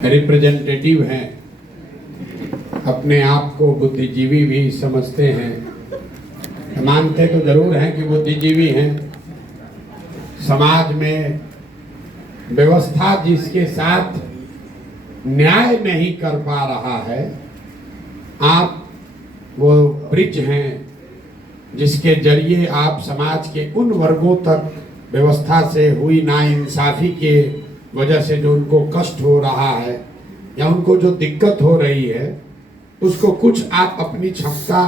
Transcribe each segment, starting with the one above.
Representative हैं, अपने आप को बुद्धिजीवी भी समझते हैं, मानते तो जरूर हैं कि बुद्धिजीवी हैं। समाज में व्यवस्था जिसके साथ न्याय नहीं कर पा रहा है, आप वो ब्रिज हैं जिसके जरिए आप समाज के उन वर्गों तक व्यवस्था से हुई नाइंसाफी के वजह से जो उनको कष्ट हो रहा है या उनको जो दिक्कत हो रही है, उसको कुछ आप अपनी क्षमता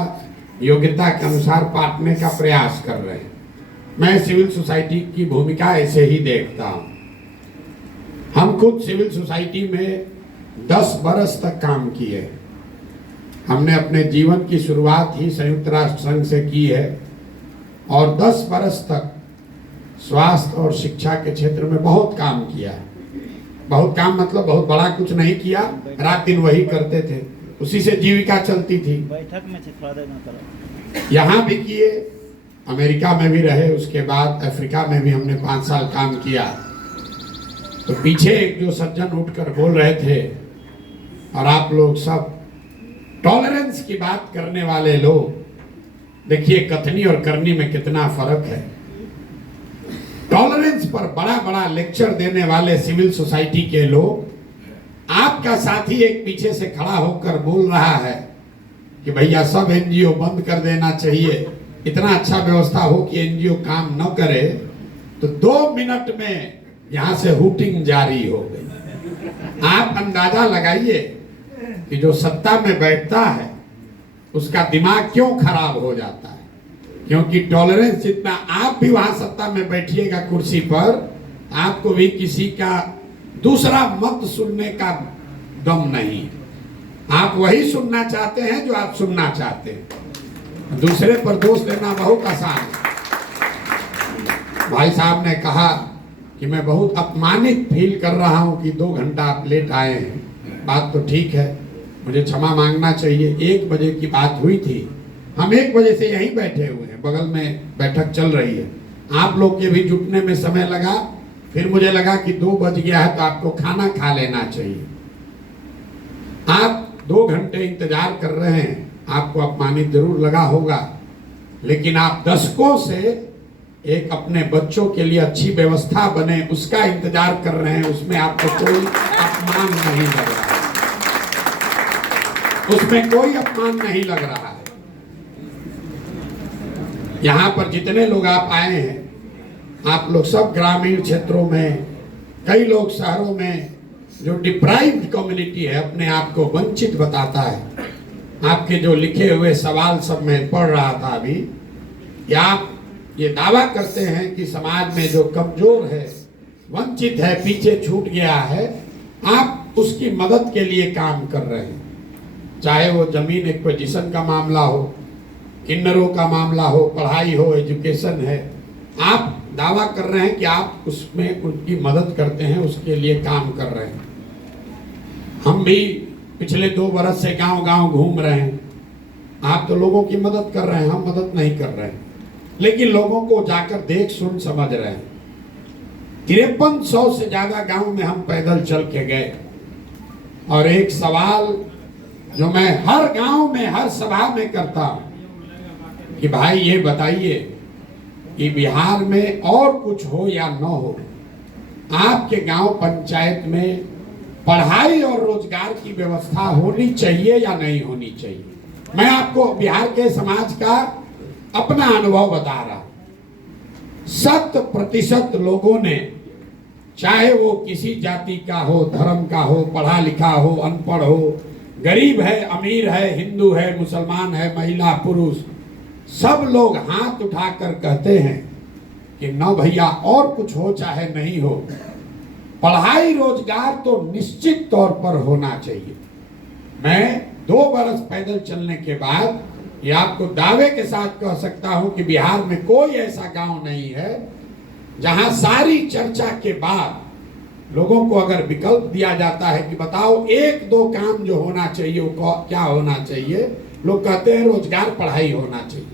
योग्यता के अनुसार बांटने का प्रयास कर रहे हैं। मैं सिविल सोसाइटी की भूमिका ऐसे ही देखता हूँ। हम खुद सिविल सोसाइटी में 10 बरस तक काम किए। हमने अपने जीवन की शुरुआत ही संयुक्त राष्ट्र संघ से की है और 10 बरस तक स्वास्थ्य और शिक्षा के क्षेत्र में बहुत काम किया। बहुत काम मतलब बहुत बड़ा कुछ नहीं किया, रात दिन वही करते थे, उसी से जीविका चलती थी। बैठक में यहाँ भी किए, अमेरिका में भी रहे, उसके बाद अफ्रीका में भी हमने 5 साल काम किया। तो पीछे एक जो सज्जन उठकर बोल रहे थे और आप लोग सब टॉलरेंस की बात करने वाले लोग, देखिए कथनी और करनी में कितना फर्क है। टॉलरेंस पर बड़ा बड़ा लेक्चर देने वाले सिविल सोसाइटी के लोग, आपका साथी एक पीछे से खड़ा होकर बोल रहा है कि भैया सब एनजीओ बंद कर देना चाहिए, इतना अच्छा व्यवस्था हो कि एनजीओ काम न करे, तो 2 मिनट में यहां से हुटिंग जारी हो गई। आप अंदाजा लगाइए कि जो सत्ता में बैठता है उसका दिमाग क्यों खराब हो जाता है, क्योंकि टॉलरेंस जितना आप भी वहां सत्ता में बैठिएगा कुर्सी पर, आपको भी किसी का दूसरा मत सुनने का दम नहीं। आप वही सुनना चाहते हैं जो आप सुनना चाहते हैं, दूसरे पर दोष देना बहुत आसान है। भाई साहब ने कहा कि मैं बहुत अपमानित फील कर रहा हूं कि 2 घंटा आप लेट आए हैं। बात तो ठीक है, मुझे क्षमा मांगना चाहिए। 1 बजे की बात हुई थी, हम 1 बजे से यहीं बैठे हुए हैं, बगल में बैठक चल रही है। आप लोग के भी जुटने में समय लगा, फिर मुझे लगा कि 2 बज गया है तो आपको खाना खा लेना चाहिए। आप 2 घंटे इंतजार कर रहे हैं, आपको अपमानित जरूर लगा होगा, लेकिन आप दशकों से एक अपने बच्चों के लिए अच्छी व्यवस्था बने उसका इंतजार कर रहे हैं, उसमें आपको कोई अपमान नहीं लग रहा है, उसमें कोई अपमान नहीं लग रहा है। यहाँ पर जितने लोग आप आए हैं, आप लोग सब ग्रामीण क्षेत्रों में, कई लोग शहरों में, जो डिप्राइव्ड कम्युनिटी है, अपने आप को वंचित बताता है। आपके जो लिखे हुए सवाल सब मैं पढ़ रहा था अभी, कि आप ये दावा करते हैं कि समाज में जो कमजोर है, वंचित है, पीछे छूट गया है, आप उसकी मदद के लिए काम कर रहे हैं। चाहे वो जमीन एक्विजिशन का मामला हो, किन्नरों का मामला हो, पढ़ाई हो, एजुकेशन है, आप दावा कर रहे हैं कि आप उसमें उनकी मदद करते हैं, उसके लिए काम कर रहे हैं। हम भी पिछले 2 बरस से गांव-गांव घूम रहे हैं। आप तो लोगों की मदद कर रहे हैं, हम मदद नहीं कर रहे हैं, लेकिन लोगों को जाकर देख सुन समझ रहे हैं। 5300 से ज्यादा गांव में हम पैदल चल के गए और एक सवाल जो मैं हर गांव में, हर सभा में करता हूं कि भाई ये बताइए कि बिहार में और कुछ हो या न हो, आपके गांव पंचायत में पढ़ाई और रोजगार की व्यवस्था होनी चाहिए या नहीं होनी चाहिए। मैं आपको बिहार के समाज का अपना अनुभव बता रहा हूं। 100% लोगों ने, चाहे वो किसी जाति का हो, धर्म का हो, पढ़ा लिखा हो, अनपढ़ हो, गरीब है, अमीर है, हिंदू है, मुसलमान है, महिला पुरुष, सब लोग हाथ उठाकर कहते हैं कि न भैया और कुछ हो चाहे नहीं हो, पढ़ाई रोजगार तो निश्चित तौर पर होना चाहिए। मैं 2 बरस पैदल चलने के बाद ये आपको दावे के साथ कह सकता हूं कि बिहार में कोई ऐसा गांव नहीं है जहां सारी चर्चा के बाद लोगों को अगर विकल्प दिया जाता है कि बताओ 1-2 काम जो होना चाहिए वो क्या होना चाहिए, लोग कहते हैं रोजगार, पढ़ाई होना चाहिए।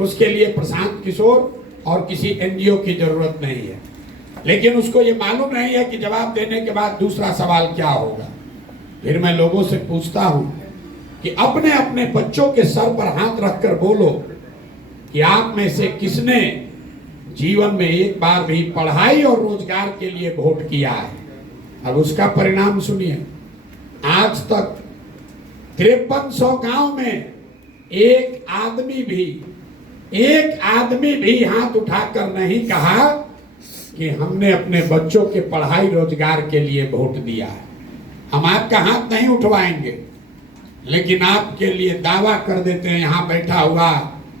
उसके लिए प्रशांत किशोर और किसी एनजीओ की जरूरत नहीं है, लेकिन उसको ये मालूम नहीं है कि जवाब देने के बाद दूसरा सवाल क्या होगा। फिर मैं लोगों से पूछता हूं कि अपने अपने बच्चों के सर पर हाथ रखकर बोलो कि आप में से किसने जीवन में एक बार भी पढ़ाई और रोजगार के लिए वोट किया है। अब उसका परिणाम सुनिए, आज तक 5300 गांव में एक आदमी भी हाथ उठाकर नहीं कहा कि हमने अपने बच्चों के पढ़ाई रोजगार के लिए वोट दिया है। हम आपका हाथ नहीं उठवाएंगे, लेकिन आपके लिए दावा कर देते हैं यहाँ बैठा हुआ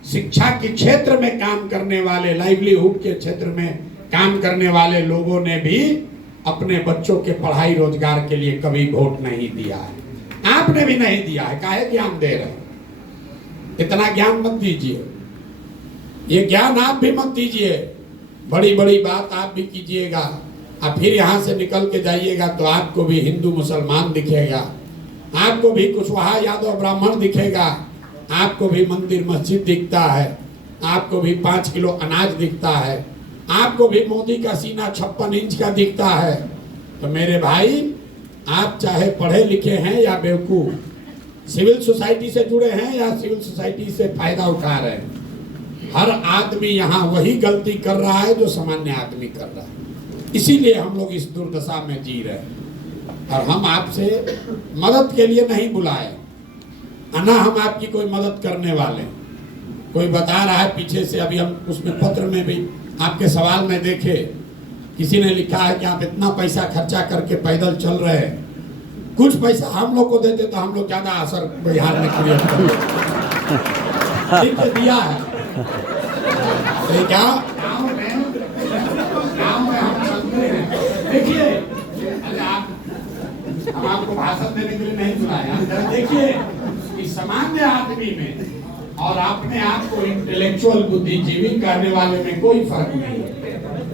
शिक्षा के क्षेत्र में काम करने वाले, लाइवलीहुड के क्षेत्र में काम करने वाले लोगों ने भी अपने बच्चों के पढ़ाई रोजगार के लिए कभी वोट नहीं दिया है। आपने भी नहीं दिया है, काहे ज्ञान दे रहे हैं? इतना ज्ञान मत दीजिए, ये ज्ञान आप भी मत दीजिए। बड़ी बड़ी बात आप भी कीजिएगा और फिर यहाँ से निकल के जाइएगा तो आपको भी हिंदू मुसलमान दिखेगा, आपको भी कुशवाहा यादव ब्राह्मण दिखेगा, आपको भी मंदिर मस्जिद दिखता है, आपको भी 5 किलो अनाज दिखता है, आपको भी मोदी का सीना 56 इंच का दिखता है। तो मेरे भाई, आप चाहे पढ़े लिखे हैं या बेवकूफ, सिविल सोसाइटी से जुड़े हैं या सिविल सोसाइटी से फायदा उठा रहे हैं, हर आदमी यहाँ वही गलती कर रहा है जो सामान्य आदमी कर रहा है। इसीलिए हम लोग इस दुर्दशा में जी रहे हैं और हम आपसे मदद के लिए नहीं बुलाए, ना हम आपकी कोई मदद करने वाले। कोई बता रहा है पीछे से, अभी हम उसमें पत्र में भी आपके सवाल में देखे, किसी ने लिखा है कि आप इतना पैसा खर्चा करके पैदल चल रहे हैं, कुछ पैसा हम लोग को देते तो हम लोग ज्यादा असर बिहार में क्रिएट करते दिया है। तो गाँव में हम चलते हैं, देखिए, हम आपको भाषण देने के लिए नहीं बुलाया, देखिए कि सामान्य आदमी में और अपने आप को इंटेलेक्चुअल बुद्धिजीवी करने वाले में कोई फर्क नहीं है।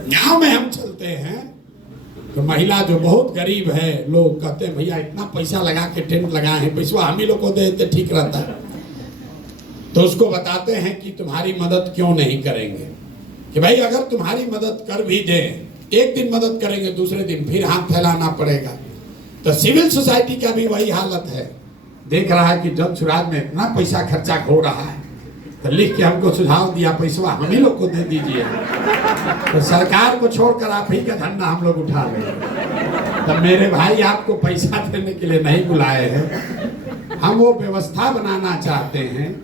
गाँव में हम चलते हैं तो महिला जो बहुत गरीब है, लोग कहते हैं भैया इतना पैसा लगा के टेंट लगाए हैं, पैसा हम ही लोग को देते ठीक रहता है। तो उसको बताते हैं कि तुम्हारी मदद क्यों नहीं करेंगे, कि भाई अगर तुम्हारी मदद कर भी दे, एक दिन मदद करेंगे, दूसरे दिन फिर हाथ फैलाना पड़ेगा। तो सिविल सोसाइटी का भी वही हालत है, देख रहा है कि जल सुराज में इतना पैसा खर्चा हो रहा है, तो लिख के हमको सुझाव दिया पैसा हम ही लोग को दे दीजिए, तो सरकार को छोड़कर आप ही का धंधा हम लोग उठा लें। तो मेरे भाई, आपको पैसा देने के लिए नहीं बुलाए हैं, हम वो व्यवस्था बनाना चाहते हैं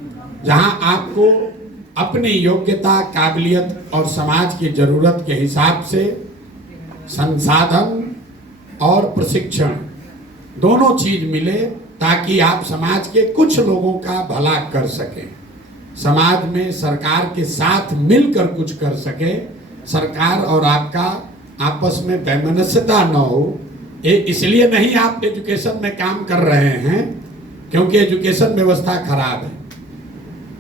जहां आपको अपनी योग्यता, काबिलियत और समाज की जरूरत के हिसाब से संसाधन और प्रशिक्षण दोनों चीज मिले, ताकि आप समाज के कुछ लोगों का भला कर सकें, समाज में सरकार के साथ मिलकर कुछ कर सके, सरकार और आपका आपस में वैमनस्यता न हो। इसलिए नहीं आप एजुकेशन में काम कर रहे हैं क्योंकि एजुकेशन व्यवस्था खराब है।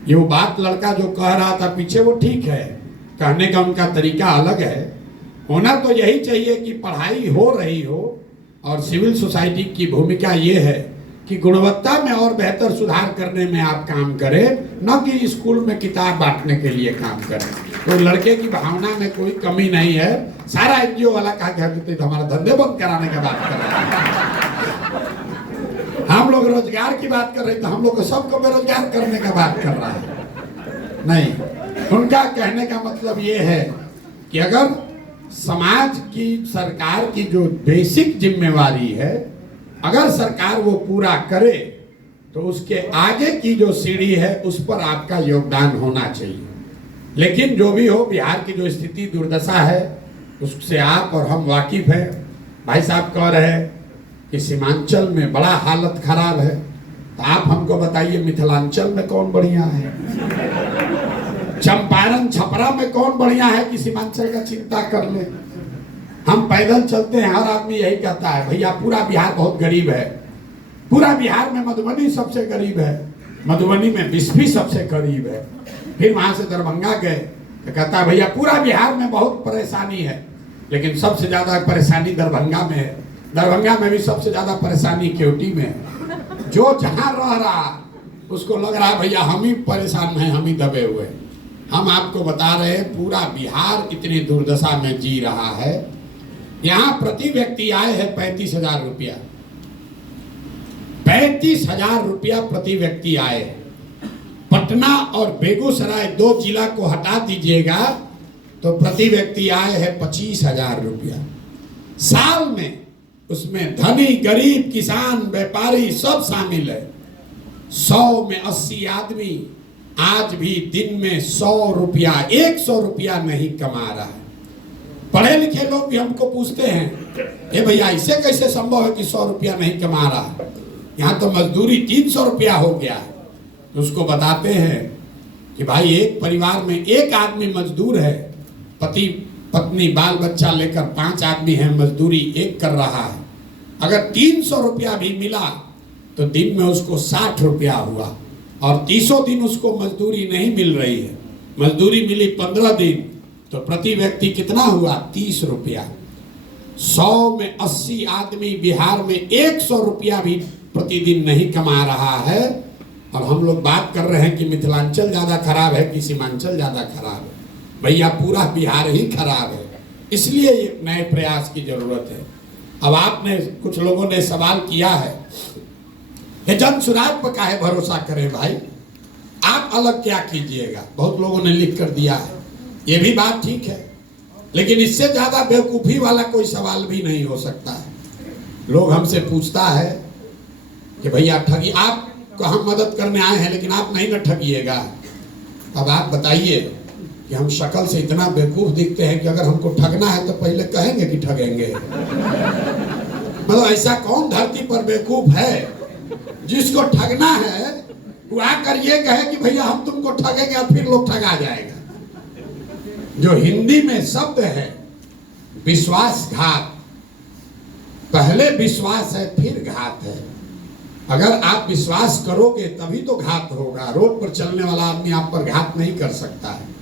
ये वो बात लड़का जो कह रहा था पीछे, वो ठीक है, कहने का उनका तरीका अलग है। होना तो यही चाहिए कि पढ़ाई हो रही हो और सिविल सोसाइटी की भूमिका ये है कि गुणवत्ता में और बेहतर सुधार करने में आप काम करें, न कि स्कूल में किताब बांटने के लिए काम करें। तो लड़के की भावना में कोई कमी नहीं है। सारा एनजीओ वाला कहा कि हमारा धंधे बंद कराने की बात कर रहा है, हम लोग रोजगार की बात कर रहे, तो हम लोग सबको बेरोजगार करने का बात कर रहा है। नहीं, उनका कहने का मतलब ये है कि अगर समाज की, सरकार की जो बेसिक जिम्मेवारी है, अगर सरकार वो पूरा करे तो उसके आगे की जो सीढ़ी है उस पर आपका योगदान होना चाहिए। लेकिन जो भी हो, बिहार की जो स्थिति दुर्दशा है उससे आप और हम वाकिफ हैं। भाई साहब कह रहे हैं कि सीमांचल में बड़ा हालत खराब है, तो आप हमको बताइए मिथिलांचल में कौन बढ़िया है, चंपारण छपरा में कौन बढ़िया है कि सीमांचल का चिंता कर ले। हम पैदल चलते हैं, हर आदमी यही कहता है भैया पूरा बिहार बहुत गरीब है, पूरा बिहार में मधुबनी सबसे गरीब है, मधुबनी में बिस्फी सबसे गरीब है। फिर वहां से दरभंगा गए तो कहता है भैया पूरा बिहार में बहुत परेशानी है, लेकिन सबसे ज्यादा परेशानी दरभंगा में है, दरभंगा में भी सबसे ज्यादा परेशानी केवटी में है। जो जहां रह रहा उसको लग रहा है भैया हम ही परेशान हैं, हम ही दबे हुए। हम आपको बता रहे हैं पूरा बिहार इतनी दुर्दशा में जी रहा है। यहाँ प्रति व्यक्ति आय है 35,000 रुपया, 35,000 रुपया प्रति व्यक्ति आए। पटना और बेगूसराय 2 जिला को हटा दीजिएगा तो प्रति व्यक्ति आय है 25,000 रुपया साल में। उसमें धनी गरीब किसान व्यापारी सब शामिल है। 100 में 80 आदमी आज भी दिन में 100 रुपया 100 रुपया नहीं कमा रहा है। पढ़े लिखे लोग भी हमको पूछते हैं, ए भैया ऐसे कैसे संभव है कि 100 रुपया नहीं कमा रहा, यहाँ तो मजदूरी 300 रुपया हो गया। तो उसको बताते हैं कि भाई एक परिवार में एक आदमी मजदूर है, पति पत्नी बाल बच्चा लेकर 5 आदमी है, मजदूरी एक कर रहा है। अगर 300 रुपया भी मिला तो दिन में उसको 60 रुपया हुआ, और 30 दिन उसको मजदूरी नहीं मिल रही है, मजदूरी मिली 15 दिन, तो प्रति व्यक्ति कितना हुआ 30 रुपया। 100 में 80 आदमी बिहार में 100 रुपया भी प्रतिदिन नहीं कमा रहा है। और हम लोग बात कर रहे हैं कि मिथिलांचल ज्यादा खराब है कि सीमांचल ज्यादा खराब है। भैया पूरा बिहार ही खराब है, इसलिए ये नए प्रयास की जरूरत है। अब आपने कुछ लोगों ने सवाल किया है कि जन सुराज पर काहे भरोसा करें भाई, आप अलग क्या कीजिएगा, बहुत लोगों ने लिख कर दिया है। ये भी बात ठीक है, लेकिन इससे ज्यादा बेवकूफी वाला कोई सवाल भी नहीं हो सकता है। लोग हमसे पूछता है कि भैया ठगी, आपको हम मदद करने आए हैं लेकिन आप नहीं न ठगिएगा। अब आप बताइए कि हम शक्ल से इतना बेवकूफ दिखते हैं कि अगर हमको ठगना है तो पहले कहेंगे कि ठगेंगे। मतलब ऐसा कौन धरती पर बेवकूफ है जिसको ठगना है वो आकर ये कहे कि भैया हम तुमको ठगेंगे, और फिर लोग ठगा जाएगा। जो हिंदी में शब्द है विश्वासघात, पहले विश्वास है फिर घात है। अगर आप विश्वास करोगे तभी तो घात होगा। रोड पर चलने वाला आदमी आप पर घात नहीं कर सकता है।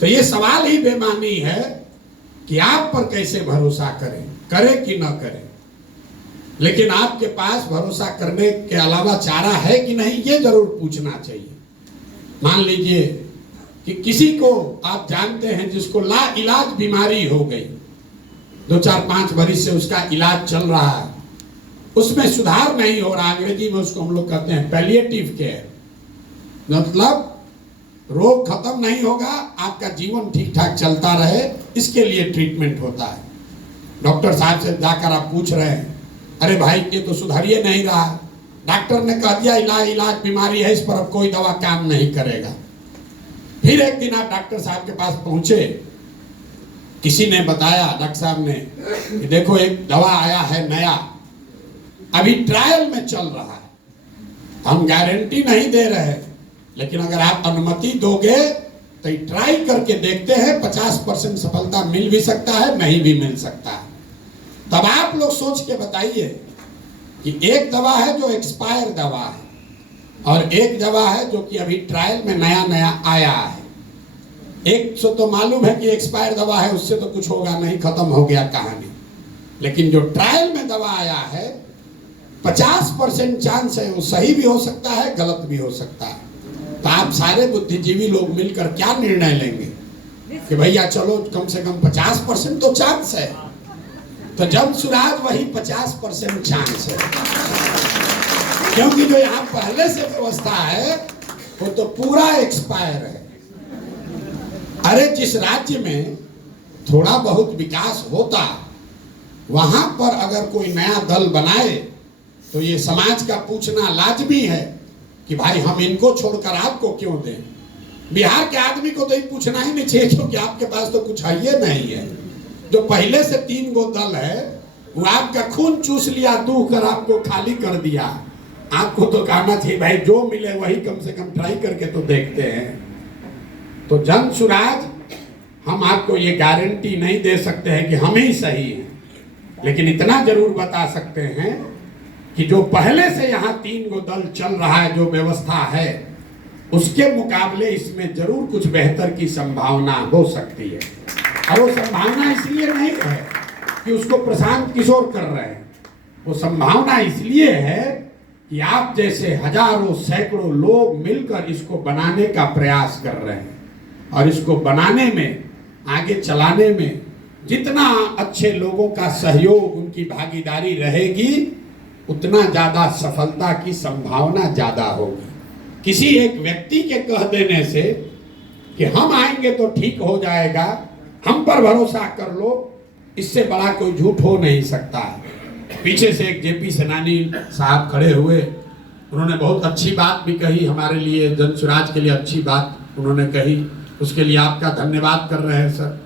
तो ये सवाल ही बेमानी है कि आप पर कैसे भरोसा करें, करें कि ना करें। लेकिन आपके पास भरोसा करने के अलावा चारा है कि नहीं, ये जरूर पूछना चाहिए। मान लीजिए कि किसी को आप जानते हैं जिसको ला इलाज बीमारी हो गई, 2-4-5 बरिस से उसका इलाज चल रहा है, उसमें सुधार नहीं हो रहा। अंग्रेजी में उसको हम लोग कहते हैं पैलिएटिव केयर, मतलब रोग खत्म नहीं होगा, आपका जीवन ठीक ठाक चलता रहे, इसके लिए ट्रीटमेंट होता है। डॉक्टर साहब से जाकर आप पूछ रहे हैं, अरे भाई ये तो सुधरिए नहीं रहा, डॉक्टर ने कह दिया इलाज बीमारी है, इस पर अब कोई दवा काम नहीं करेगा। फिर एक दिन आप डॉक्टर साहब के पास पहुंचे, किसी ने बताया, डॉक्टर साहब ने, कि देखो एक दवा आया है नया, अभी ट्रायल में चल रहा है, हम गारंटी नहीं दे रहे, लेकिन अगर आप अनुमति दोगे तो ट्राई करके देखते हैं, 50% सफलता मिल भी सकता है, नहीं भी मिल सकता है। तब आप लोग सोच के बताइए कि एक दवा है जो एक्सपायर दवा है, और एक दवा है जो कि अभी ट्रायल में नया नया आया है। एक तो मालूम है कि एक्सपायर दवा है, उससे तो कुछ होगा नहीं, खत्म हो गया कहानी। लेकिन जो ट्रायल में दवा आया है 50% चांस है वो सही भी हो सकता है, गलत भी हो सकता है। तो आप सारे बुद्धिजीवी लोग मिलकर क्या निर्णय लेंगे कि भैया चलो कम से कम 50% तो चांस है, तो जन सुराज वही 50% चांस है, क्योंकि जो यहाँ पहले से व्यवस्था है वो तो पूरा एक्सपायर है। अरे जिस राज्य में थोड़ा बहुत विकास होता, वहां पर अगर कोई नया दल बनाए तो ये समाज का पूछना लाजमी है कि भाई हम इनको छोड़कर आपको क्यों दें। बिहार के आदमी को तो ये पूछना ही नहीं चाहिए, क्योंकि आपके पास तो कुछ है नहीं है। जो पहले से 3 गो दल है वो आपका खून चूस लिया, दूह कर आपको खाली कर दिया। आपको तो कहना चाहिए भाई जो मिले वही कम से कम ट्राई करके तो देखते हैं। तो जन सुराज हम आपको ये गारंटी नहीं दे सकते हैं कि हम ही सही हैं, लेकिन इतना जरूर बता सकते हैं कि जो पहले से यहाँ 3 गो दल चल रहा है, जो व्यवस्था है, उसके मुकाबले इसमें जरूर कुछ बेहतर की संभावना हो सकती है। और वो संभावना इसलिए नहीं है कि उसको प्रशांत किशोर कर रहे हैं, वो संभावना इसलिए है कि आप जैसे हजारों सैकड़ों लोग मिलकर इसको बनाने का प्रयास कर रहे हैं, और इसको बनाने में, आगे चलाने में जितना अच्छे लोगों का सहयोग, उनकी भागीदारी रहेगी, उतना ज्यादा सफलता की संभावना ज्यादा होगी। किसी एक व्यक्ति के कह देने से कि हम आएंगे तो ठीक हो जाएगा, हम पर भरोसा कर लो, इससे बड़ा कोई झूठ हो नहीं सकता है। पीछे से एक जेपी सेनानी साहब खड़े हुए, उन्होंने बहुत अच्छी बात भी कही हमारे लिए, जन स्वराज के लिए अच्छी बात उन्होंने कही, उसके लिए आपका धन्यवाद कर रहे हैं सर।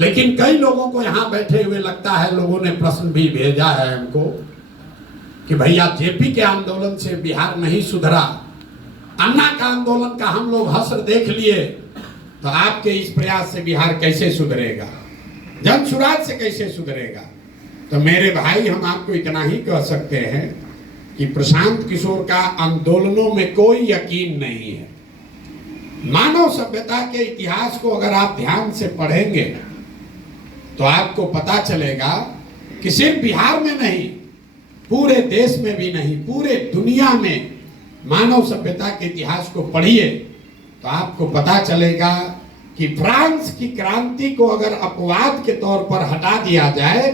लेकिन कई लोगों को यहाँ बैठे हुए लगता है, लोगों ने प्रश्न भी भेजा है हमको कि भैया जेपी के आंदोलन से बिहार नहीं सुधरा, अन्ना का आंदोलन का हम लोग हश्र देख लिए, तो आपके इस प्रयास से बिहार कैसे सुधरेगा, जन स्वराज से कैसे सुधरेगा। तो मेरे भाई, हम आपको इतना ही कह सकते हैं कि प्रशांत किशोर का आंदोलनों में कोई यकीन नहीं है। मानव सभ्यता के इतिहास को अगर आप ध्यान से पढ़ेंगे तो आपको पता चलेगा कि सिर्फ बिहार में नहीं, पूरे देश में भी नहीं, पूरे दुनिया में मानव सभ्यता के इतिहास को पढ़िए तो आपको पता चलेगा कि फ्रांस की क्रांति को अगर अपवाद के तौर पर हटा दिया जाए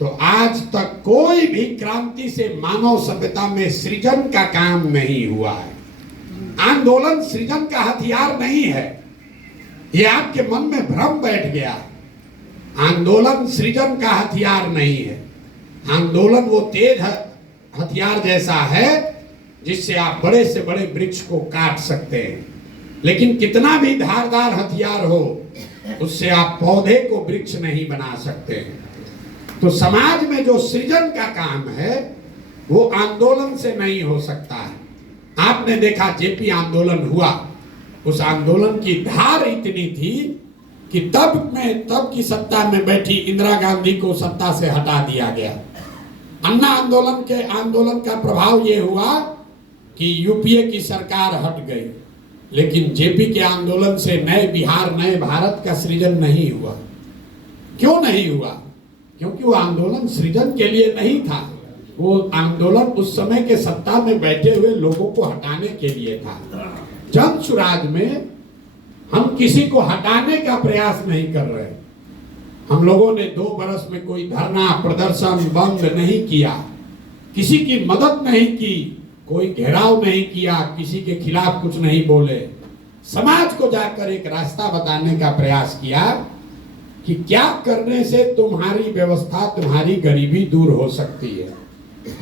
तो आज तक कोई भी क्रांति से मानव सभ्यता में सृजन का काम नहीं हुआ है। आंदोलन सृजन का हथियार नहीं है, ये आपके मन में भ्रम बैठ गया। आंदोलन सृजन का हथियार नहीं है। आंदोलन वो तेज हथियार जैसा है जिससे आप बड़े से बड़े वृक्ष को काट सकते हैं, लेकिन कितना भी धारदार हथियार हो उससे आप पौधे को वृक्ष नहीं बना सकते। तो समाज में जो सृजन का काम है वो आंदोलन से नहीं हो सकता है। आपने देखा जेपी आंदोलन हुआ, उस आंदोलन की धार इतनी थी कि तब की सत्ता में बैठी इंदिरा गांधी को सत्ता से हटा दिया गया। अन्ना आंदोलन का प्रभाव ये हुआ कि यूपीए की सरकार हट गई, लेकिन जेपी के आंदोलन से नए बिहार, नए भारत का सृजन नहीं हुआ। क्यों नहीं हुआ? क्योंकि वो आंदोलन सृजन के लिए नहीं था, वो आंदोलन उस समय के सत्ता में बैठे हुए लोगों को हटाने के लिए था। जन स्वराज में हम किसी को हटाने का प्रयास नहीं कर रहे। हम लोगों ने 2 बरस में कोई धरना, प्रदर्शन, बंद नहीं किया, किसी की मदद नहीं की, कोई घेराव नहीं किया, किसी के खिलाफ कुछ नहीं बोले। समाज को जाकर एक रास्ता बताने का प्रयास किया कि क्या करने से तुम्हारी व्यवस्था, तुम्हारी गरीबी दूर हो सकती है।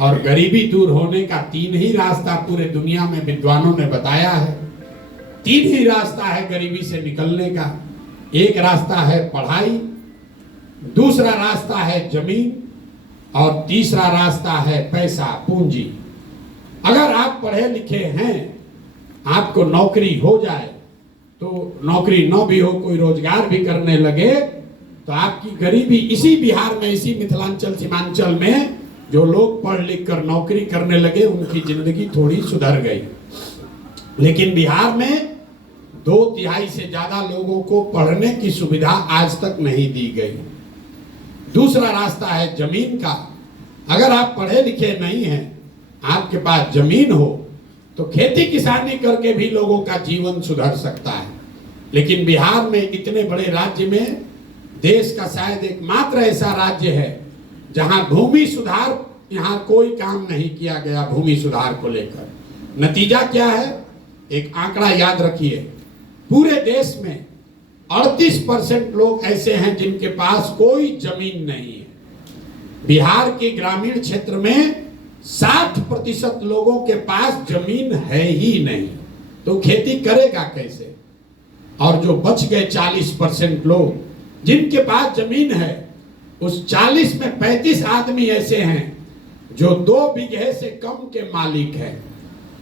और गरीबी दूर होने का 3 ही रास्ता पूरे दुनिया में विद्वानों ने बताया है। 3 ही रास्ता है गरीबी से निकलने का। एक रास्ता है पढ़ाई, दूसरा रास्ता है जमीन, और तीसरा रास्ता है पैसा, पूंजी। अगर आप पढ़े लिखे हैं, आपको नौकरी हो जाए, तो नौकरी न भी हो, कोई रोजगार भी करने लगे, तो आपकी गरीबी इसी बिहार में, इसी मिथिलांचल सीमांचल में जो लोग पढ़ लिख कर नौकरी करने लगे उनकी जिंदगी थोड़ी सुधर गई। लेकिन बिहार में 2/3 से ज्यादा लोगों को पढ़ने की सुविधा आज तक नहीं दी गई। दूसरा रास्ता है जमीन का। अगर आप पढ़े लिखे नहीं हैं, आपके पास जमीन हो, तो खेती किसानी करके भी लोगों का जीवन सुधर सकता है। लेकिन बिहार में, इतने बड़े राज्य में, देश का शायद एकमात्र ऐसा राज्य है जहां भूमि सुधार, यहां कोई काम नहीं किया गया भूमि सुधार को लेकर। नतीजा क्या है? एक आंकड़ा याद रखिए, पूरे देश में 38% लोग ऐसे हैं जिनके पास कोई जमीन नहीं है। बिहार के ग्रामीण क्षेत्र में 60% लोगों के पास जमीन है ही नहीं, तो खेती करेगा कैसे? और जो बच गए 40% लोग जिनके पास जमीन है, उस 40 में 35 आदमी ऐसे हैं जो 2 बीघे से कम के मालिक हैं।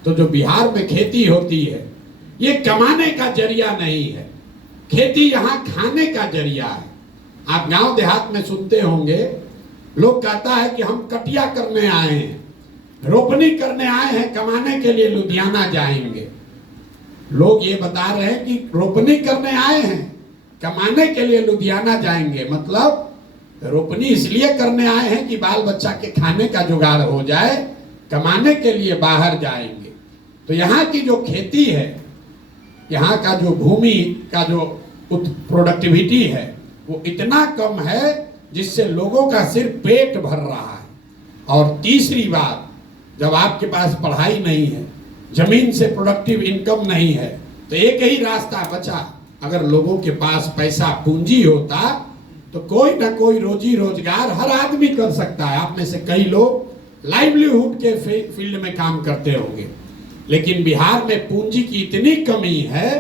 तो जो बिहार में खेती होती है, ये कमाने का जरिया नहीं है, खेती यहाँ खाने का जरिया है। आप गांव देहात में सुनते होंगे, लोग कहता है कि हम कटिया करने आए हैं, रोपनी करने आए हैं, कमाने के लिए लुधियाना जाएंगे। लोग ये बता रहे हैं कि रोपनी करने आए हैं, कमाने के लिए लुधियाना जाएंगे। मतलब रोपनी इसलिए करने आए हैं कि बाल बच्चा के खाने का जुगाड़ हो जाए, कमाने के लिए बाहर जाएंगे। तो यहाँ की जो खेती है, यहाँ का जो भूमि का जो प्रोडक्टिविटी है, वो इतना कम है जिससे लोगों का सिर्फ पेट भर रहा है। और तीसरी बात, जब आपके पास पढ़ाई नहीं है, जमीन से प्रोडक्टिव इनकम नहीं है, तो एक ही रास्ता बचा, अगर लोगों के पास पैसा पूंजी होता तो कोई ना कोई रोजी रोजगार हर आदमी कर सकता है। आप में से कई लोग लाइवलीहुड के फील्ड में काम करते होंगे, लेकिन बिहार में पूंजी की इतनी कमी है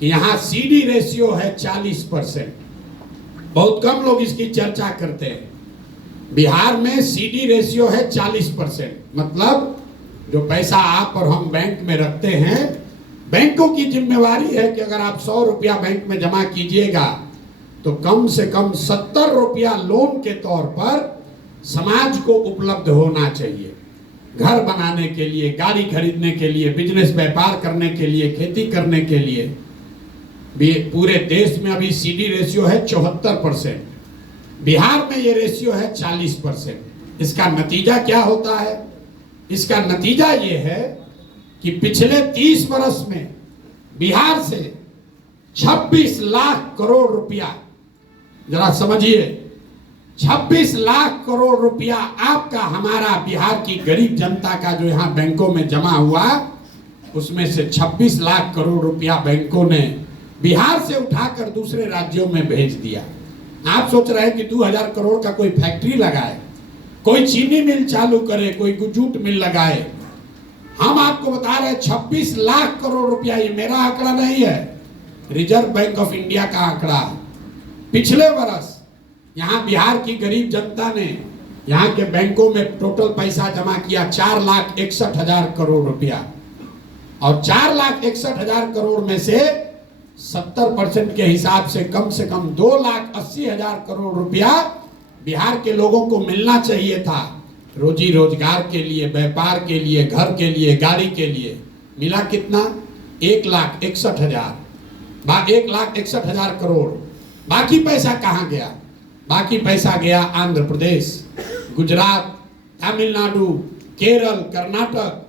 कि यहाँ सीडी रेशियो है 40%। बहुत कम लोग इसकी चर्चा करते हैं। बिहार में सीडी रेशियो है 40%, मतलब जो पैसा आप और हम बैंक में रखते हैं, बैंकों की जिम्मेवारी है कि अगर आप 100 रुपया बैंक में जमा कीजिएगा तो कम से कम 70 रुपया लोन के तौर पर समाज को उपलब्ध होना चाहिए। घर बनाने के लिए, गाड़ी खरीदने के लिए, बिजनेस व्यापार करने के लिए, खेती करने के लिए। पूरे देश में अभी सीडी रेशियो है 74%, बिहार में ये रेशियो है 40%। इसका नतीजा क्या होता है? इसका नतीजा ये है कि पिछले 30 वर्ष में बिहार से 26 लाख करोड़ रुपया, जरा समझिए, 26 लाख करोड़ रुपया आपका, हमारा, बिहार की गरीब जनता का जो यहाँ बैंकों में जमा हुआ, उसमें से 26 लाख करोड़ रुपया बैंकों ने बिहार से उठाकर दूसरे राज्यों में भेज दिया। आप सोच रहे हैं कि 2000 करोड़ का कोई फैक्ट्री लगाए, कोई चीनी मिल चालू करे, कोई जूट मिल लगाए। हम आपको बता रहे हैं 26 लाख करोड़ रुपया, ये मेरा आंकड़ा नहीं है, रिजर्व बैंक ऑफ इंडिया का आंकड़ा। पिछले वर्ष यहाँ बिहार की गरीब जनता ने यहाँ के बैंकों में टोटल पैसा जमा किया 4,61,000 करोड़ रुपया, और 4,61,000 करोड़ में से 70% के हिसाब से कम 2,80,000 करोड़ रुपया बिहार के लोगों को मिलना चाहिए था, रोजी रोजगार के लिए, व्यापार के लिए, घर के लिए, गाड़ी के लिए। मिला कितना? 1,61,000, 1,61,000 करोड़। बाकी पैसा कहाँ गया? बाकी पैसा गया आंध्र प्रदेश, गुजरात, तमिलनाडु, केरल, कर्नाटक।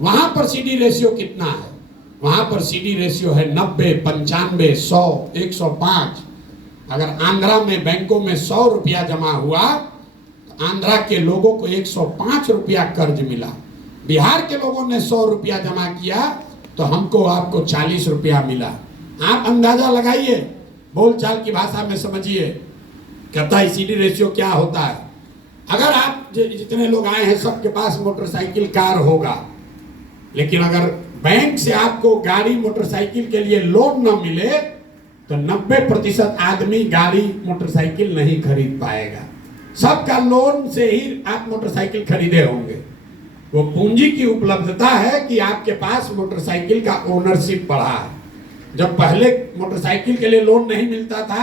वहां पर सीडी रेशियो कितना है? वहां पर सीडी रेशियो है 90, 95, 100, 105। अगर आंध्रा में बैंकों में 100 रुपया जमा हुआ तो आंध्रा के लोगों को 105 रुपया कर्ज मिला। बिहार के लोगों ने 100 रुपया जमा किया तो हमको, आपको 40 रुपया मिला। आप अंदाजा लगाइए, बोलचाल की भाषा में समझिए, कहता है सीडी रेशियो क्या होता है। अगर आप जितने लोग आए हैं सबके पास मोटरसाइकिल, कार होगा, लेकिन अगर बैंक से आपको गाड़ी, मोटरसाइकिल के लिए लोन न मिले तो 90% आदमी गाड़ी, मोटरसाइकिल नहीं खरीद पाएगा। सबका लोन से ही आप मोटरसाइकिल खरीदे होंगे। वो पूंजी की उपलब्धता है कि आपके पास मोटरसाइकिल का ओनरशिप बढ़ा है। जब पहले मोटरसाइकिल के लिए लोन नहीं मिलता था,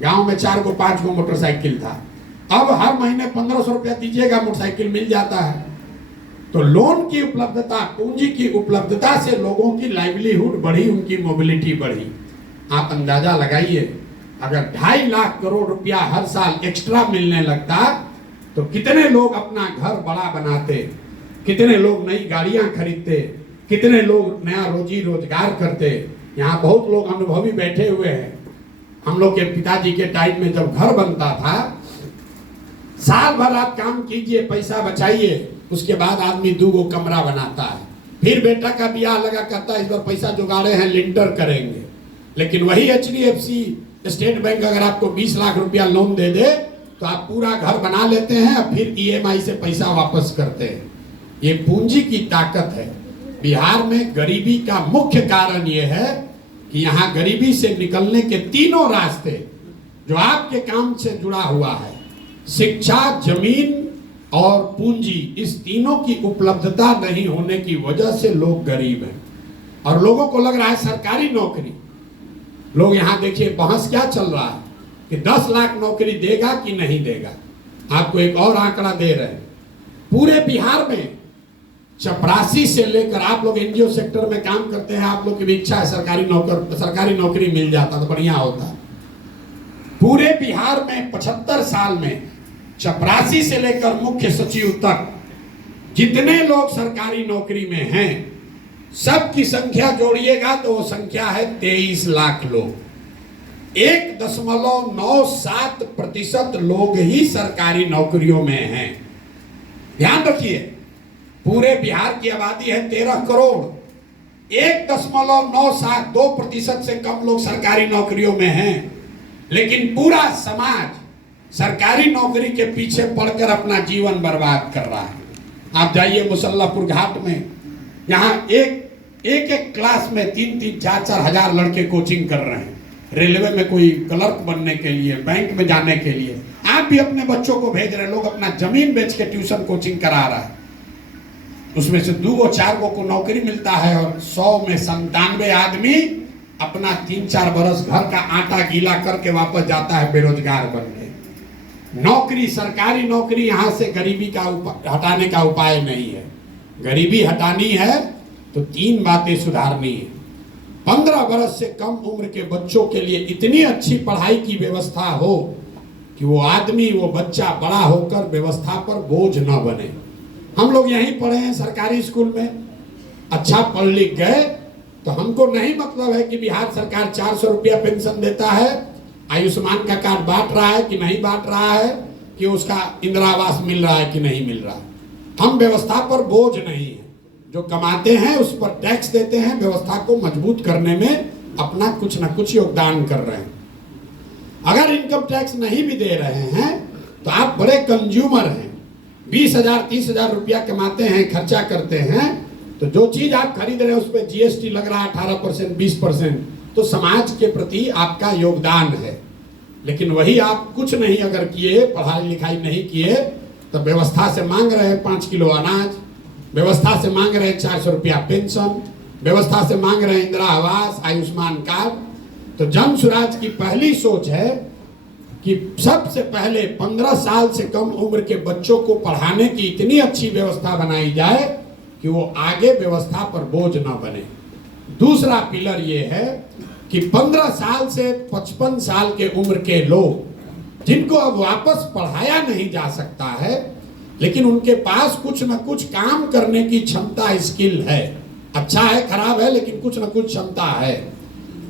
गांव में 4 को 5 को मोटरसाइकिल था, अब हर महीने 1500 रुपया दीजिएगा, मोटरसाइकिल मिल जाता है। तो लोन की उपलब्धता, पूंजी की उपलब्धता से लोगों की लाइवलीहुड बढ़ी, उनकी मोबिलिटी बढ़ी। आप अंदाजा लगाइए, अगर 2.5 लाख करोड़ रुपया हर साल एक्स्ट्रा मिलने लगता तो कितने लोग अपना घर बड़ा बनाते, कितने लोग नई गाड़ियां खरीदते, कितने लोग नया रोजी रोजगार करते। यहाँ बहुत लोग अनुभवी बैठे हुए हैं। हम लोग के पिताजी के टाइम में जब घर बनता था, साल भर आप काम कीजिए, पैसा बचाइए, उसके बाद आदमी 2 कमरा बनाता है। फिर बेटा का ब्याह लगा, करता है इस बार पैसा जुगाड़े हैं, लिंटर करेंगे। लेकिन वही HDFC, स्टेट बैंक अगर आपको 20 लाख रुपया लोन दे दे तो आप पूरा घर बना लेते हैं और फिर EMI से पैसा वापस करते हैं। ये पूंजी की ताकत है। बिहार में गरीबी का मुख्य कारण ये है कि यहाँ गरीबी से निकलने के 3 रास्ते जो आपके काम से जुड़ा हुआ है, शिक्षा, जमीन और पूंजी, इस तीनों की उपलब्धता नहीं होने की वजह से लोग गरीब हैं। और लोगों को लग रहा है सरकारी नौकरी, लोग यहाँ देखिए बहस क्या चल रहा है कि 10 लाख नौकरी देगा कि नहीं देगा। आपको एक और आंकड़ा दे रहे हैं, पूरे बिहार में चपरासी से लेकर, आप लोग NGO सेक्टर में काम करते हैं, आप लोग की भी इच्छा है सरकारी नौकरी मिल जाता तो बढ़िया होता। पूरे बिहार में 75 साल में चपरासी से लेकर मुख्य सचिव तक जितने लोग सरकारी नौकरी में हैं, सबकी संख्या जोड़िएगा तो वो संख्या है 23 लाख लोग। 1.97% लोग ही सरकारी नौकरियों में हैं। ध्यान रखिए, पूरे बिहार की आबादी है 13 करोड़, 1.97 2% से कम लोग सरकारी नौकरियों में हैं, लेकिन पूरा समाज सरकारी नौकरी के पीछे पड़कर अपना जीवन बर्बाद कर रहा है। आप जाइए मुसल्लापुर घाट में, यहाँ एक क्लास में 3-3 4-4 हजार लड़के कोचिंग कर रहे हैं, रेलवे में कोई क्लर्क बनने के लिए, बैंक में जाने के लिए। आप भी अपने बच्चों को भेज रहे हैं, लोग अपना जमीन बेच के ट्यूशन कोचिंग करा रहा है, उसमें से 2-4 को नौकरी मिलता है और 100 में 97 आदमी अपना 3-4 बरस घर का आटा गीला करके वापस जाता है बेरोजगार बन के। नौकरी, सरकारी नौकरी यहाँ से गरीबी का हटाने का उपाय नहीं है। गरीबी हटानी है तो 3 बातें सुधारनी है। 15 बरस से कम उम्र के बच्चों के लिए इतनी अच्छी पढ़ाई की व्यवस्था हो कि वो आदमी, वो बच्चा बड़ा होकर व्यवस्था पर बोझ न बने। हम लोग यहीं पढ़े हैं सरकारी स्कूल में, अच्छा पढ़ लिख गए, तो हमको नहीं मतलब है कि बिहार सरकार 400 रुपया पेंशन देता है, आयुष्मान का कार्ड बांट रहा है कि नहीं बांट रहा है, कि उसका इंदिरा आवास मिल रहा है कि नहीं मिल रहा है। हम व्यवस्था पर बोझ नहीं है, जो कमाते हैं उस पर टैक्स देते हैं, व्यवस्था को मजबूत करने में अपना कुछ न कुछ योगदान कर रहे हैं। अगर इनकम टैक्स नहीं भी दे रहे हैं तो आप बड़े कंज्यूमर हैं, 20,000-30,000 रुपया कमाते हैं, खर्चा करते हैं, तो जो चीज आप खरीद रहे हैं उस पर जीएसटी लग रहा है 18%, 20%, तो समाज के प्रति आपका योगदान है। लेकिन वही आप कुछ नहीं अगर किए, पढ़ाई लिखाई नहीं किए, तो व्यवस्था से मांग रहे हैं 5 किलो अनाज, व्यवस्था से मांग रहे हैं 400 रुपया पेंशन, व्यवस्था से मांग रहे हैं इंदिरा आवास, आयुष्मान कार्ड। तो जन स्वराज की पहली सोच है कि सबसे पहले 15 साल से कम उम्र के बच्चों को पढ़ाने की इतनी अच्छी व्यवस्था बनाई जाए कि वो आगे व्यवस्था पर बोझ न बने। दूसरा पिलर ये है कि 15 साल से 55 साल के उम्र के लोग जिनको अब वापस पढ़ाया नहीं जा सकता है, लेकिन उनके पास कुछ न कुछ काम करने की क्षमता, स्किल है, अच्छा है खराब है लेकिन कुछ न कुछ क्षमता है,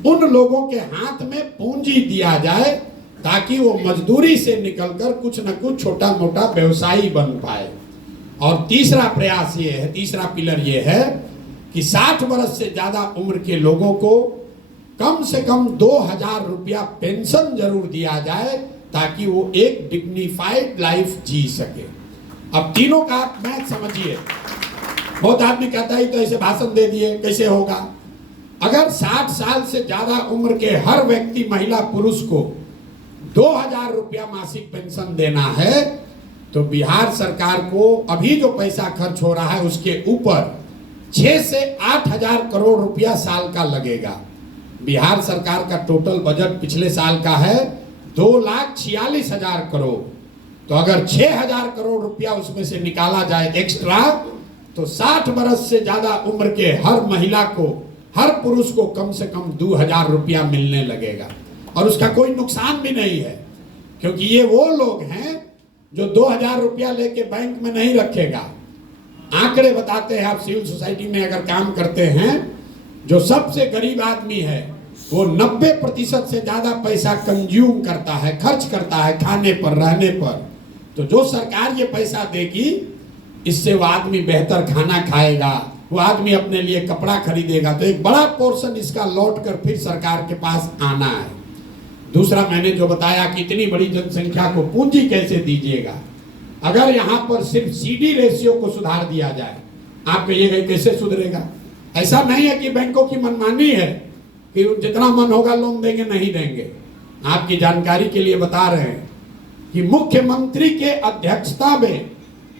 उन लोगों के हाथ में पूंजी दिया जाए ताकि वो मजदूरी से निकलकर कुछ न कुछ छोटा मोटा व्यवसायी बन पाए। और तीसरा प्रयास ये है, तीसरा पिलर ये है कि 60 वर्ष से ज्यादा उम्र के लोगों को कम से कम 2,000 रुपया पेंशन जरूर दिया जाए ताकि वो एक डिग्निफाइड लाइफ जी सके। अब तीनों का मैच समझिए। बहुत आदमी कहता है तो ऐसे भाषण दे दिए कैसे होगा। अगर 60 साल से ज्यादा उम्र के हर व्यक्ति, महिला पुरुष को 2,000 रुपया मासिक पेंशन देना है तो बिहार सरकार को अभी जो पैसा खर्च हो रहा है उसके ऊपर 6 से 8,000 करोड़ रुपया साल का लगेगा। बिहार सरकार का टोटल बजट पिछले साल का है 2,46,000 करोड़। तो अगर 6,000 करोड़ रुपया उसमें से निकाला जाए एक्स्ट्रा, तो 60 बरस से ज्यादा उम्र के हर महिला को, हर पुरुष को कम से कम 2,000 रुपया मिलने लगेगा। और उसका कोई नुकसान भी नहीं है, क्योंकि ये वो लोग हैं जो 2,000 रुपया लेके बैंक में नहीं रखेगा। आंकड़े बताते हैं, आप सिविल सोसाइटी में अगर काम करते हैं, जो सबसे गरीब आदमी है वो 90% से ज्यादा पैसा कंज्यूम करता है, खर्च करता है खाने पर, रहने पर। तो जो सरकार ये पैसा देगी, इससे वो आदमी बेहतर खाना खाएगा, वो आदमी अपने लिए कपड़ा खरीदेगा, तो एक बड़ा पोर्शन इसका लौट कर फिर सरकार के पास आना है। दूसरा, मैंने जो बताया कि इतनी बड़ी जनसंख्या को पूंजी कैसे दीजिएगा। अगर यहाँ पर सिर्फ सीडी रेशियो को सुधार दिया जाए, आप कहिएगा कैसे सुधरेगा। ऐसा नहीं है कि बैंकों की मनमानी है कि जितना मन होगा लोन देंगे, नहीं देंगे। आपकी जानकारी के लिए बता रहे हैं कि मुख्यमंत्री के अध्यक्षता में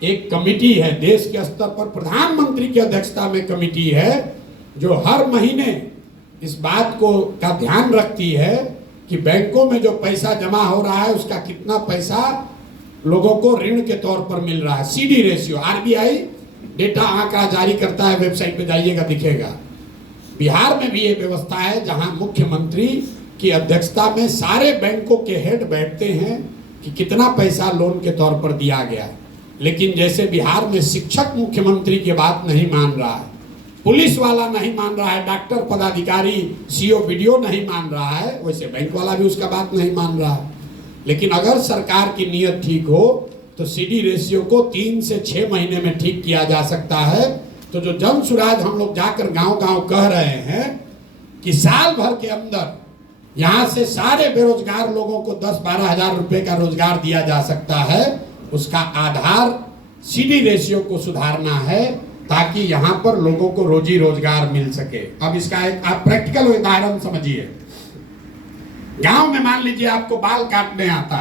एक कमिटी है, देश के स्तर पर प्रधानमंत्री की अध्यक्षता में कमिटी है, जो हर महीने इस बात को का ध्यान रखती है कि बैंकों में जो पैसा जमा हो रहा है उसका कितना पैसा लोगों को ऋण के तौर पर मिल रहा है। सीडी रेशियो, आरबीआई डेटा आंकड़ा जारी करता है, वेबसाइट पे जाइएगा दिखेगा। बिहार में भी ये व्यवस्था है जहां मुख्यमंत्री की अध्यक्षता में सारे बैंकों के हेड बैठते हैं कि कितना पैसा लोन के तौर पर दिया गया। लेकिन जैसे बिहार में शिक्षक मुख्यमंत्री की बात नहीं मान रहा है, पुलिस वाला नहीं मान रहा है, डॉक्टर पदाधिकारी सीओ वीडियो नहीं मान रहा है, वैसे बैंक वाला भी उसका बात नहीं मान रहा है। लेकिन अगर सरकार की नीयत ठीक हो तो सीडी रेशियो को 3 से 6 महीने में ठीक किया जा सकता है। तो जो जन सुराज हम लोग जाकर गांव-गांव कह रहे हैं कि साल भर के अंदर यहाँ से सारे बेरोजगार लोगों को 10-12 हजार रुपए का रोजगार दिया जा सकता है, उसका आधार सीडी रेशियो को सुधारना है ताकि यहाँ पर लोगों को रोजी रोजगार मिल सके। अब इसका एक आप प्रैक्टिकल उदाहरण समझिए। गांव में मान लीजिए आपको बाल काटने आता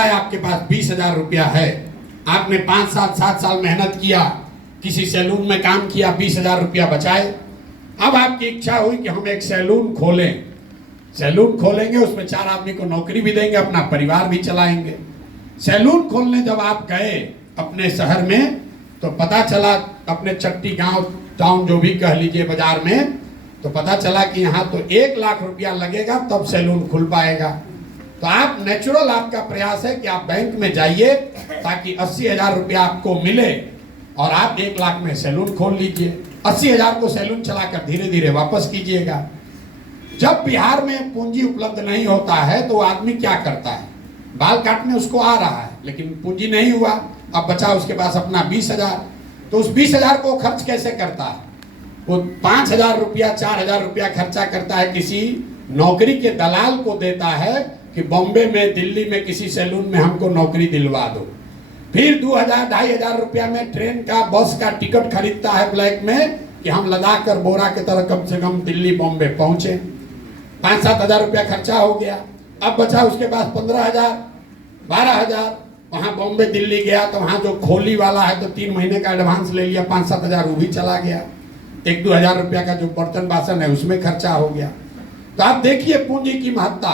है, आपके पास 20,000 रुपया है, आपने 5-7 साल मेहनत किया, किसी सैलून में काम किया, 20,000 रुपया बचाए। अब आपकी इच्छा हुई कि हम एक सैलून खोलें, सैलून खोलेंगे, उसमें 4 आदमी को नौकरी भी देंगे, अपना परिवार भी चलाएंगे। सैलून खोलने जब आप गए अपने शहर में तो पता चला, अपने चट्टी गांव टाउन जो भी कह लीजिए बाजार में, तो पता चला कि यहाँ तो 1 लाख रुपया लगेगा तब सैलून खुल पाएगा। तो आप नेचुरल आपका प्रयास है कि आप बैंक में जाइए ताकि 80,000 रुपया आपको मिले और आप 1 लाख में सैलून खोल लीजिए। 80,000 को सैलून चलाकर धीरे धीरे वापस कीजिएगा। जब बिहार में पूंजी उपलब्ध नहीं होता है तो आदमी क्या करता है, बाल काटने उसको आ रहा है लेकिन पूंजी नहीं हुआ, अब बचा उसके पास अपना 20,000, तो उस 20,000 को खर्च कैसे करता है? वो 5,000 रुपया 4,000 रुपया खर्चा करता है, किसी नौकरी के दलाल को देता है कि बॉम्बे में, दिल्ली में किसी सैलून में हमको नौकरी दिलवा दो। फिर 2,000-2,500 रुपया में ट्रेन का, बस का टिकट खरीदता है ब्लैक में कि हम लदा कर बोरा की तरह कम से कम दिल्ली बॉम्बे पहुंचे। 5-7 हजार रुपया खर्चा हो गया। अब बचा उसके पास 15,000, 12,000। वहां बॉम्बे दिल्ली गया तो वहां जो खोली वाला है तो 3 महीने का एडवांस ले लिया, 5-7 हजार वो भी चला गया। 1-2 हजार रुपया का जो बर्तन बासन है उसमें खर्चा हो गया। तो आप देखिए पूंजी की महत्ता।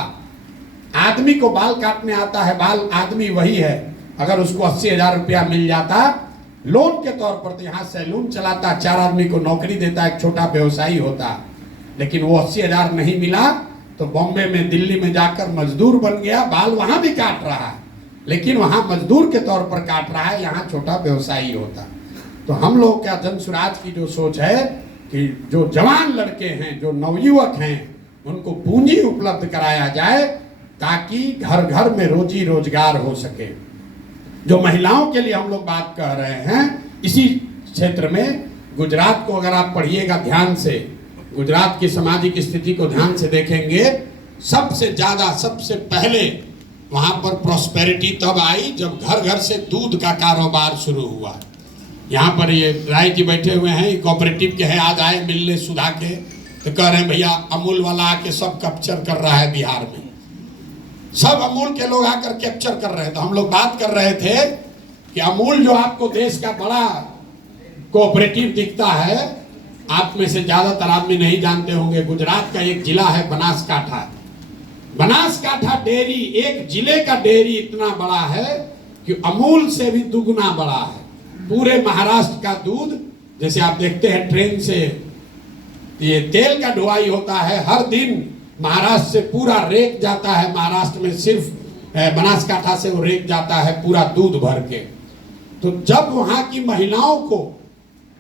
आदमी को बाल काटने आता है, बाल आदमी वही है, अगर उसको 80,000 रुपया मिल जाता लोन के तौर पर तो यहाँ सैलून चलाता, 4 आदमी को नौकरी देता, एक छोटा व्यवसायी होता। लेकिन वो 80,000 नहीं मिला तो बॉम्बे में, दिल्ली में जाकर मजदूर बन गया। बाल वहां भी काट रहा है लेकिन वहां मजदूर के तौर पर काट रहा है, यहाँ छोटा व्यवसायी होता। तो हम लोग का जन सुराज की जो सोच है कि जो जवान लड़के हैं, जो नवयुवक हैं, उनको पूंजी उपलब्ध कराया जाए ताकि घर घर में रोजी रोजगार हो सके। जो महिलाओं के लिए हम लोग बात कर रहे हैं, इसी क्षेत्र में गुजरात को अगर आप पढ़िएगा ध्यान से, गुजरात की सामाजिक स्थिति को ध्यान से देखेंगे, सबसे ज्यादा, सबसे पहले वहां पर प्रॉस्पेरिटी तब आई जब घर घर से दूध का कारोबार शुरू हुआ। यहाँ पर ये राय जी बैठे हुए हैं, कोऑपरेटिव के हैं, आज आए मिलने सुधा के, तो कह रहे हैं भैया अमूल वाला आके सब कैप्चर कर रहा है बिहार में, सब अमूल के लोग आकर कैप्चर कर रहे हैं। तो हम लोग बात कर रहे थे कि अमूल जो आपको देश का बड़ा कोऑपरेटिव दिखता है, आप में से ज्यादातर आदमी नहीं जानते होंगे, गुजरात का एक जिला है बनासकाठा। बनासकाठा डेयरी, एक जिले का डेयरी इतना बड़ा है कि अमूल से भी दुगना बड़ा है। पूरे महाराष्ट्र का दूध, जैसे आप देखते हैं ट्रेन से ये तेल का ढुलाई होता है, हर दिन महाराष्ट्र से पूरा रेक जाता है, महाराष्ट्र में सिर्फ बनासकाठा से वो रेक जाता है पूरा दूध भर के। तो जब वहां की महिलाओं को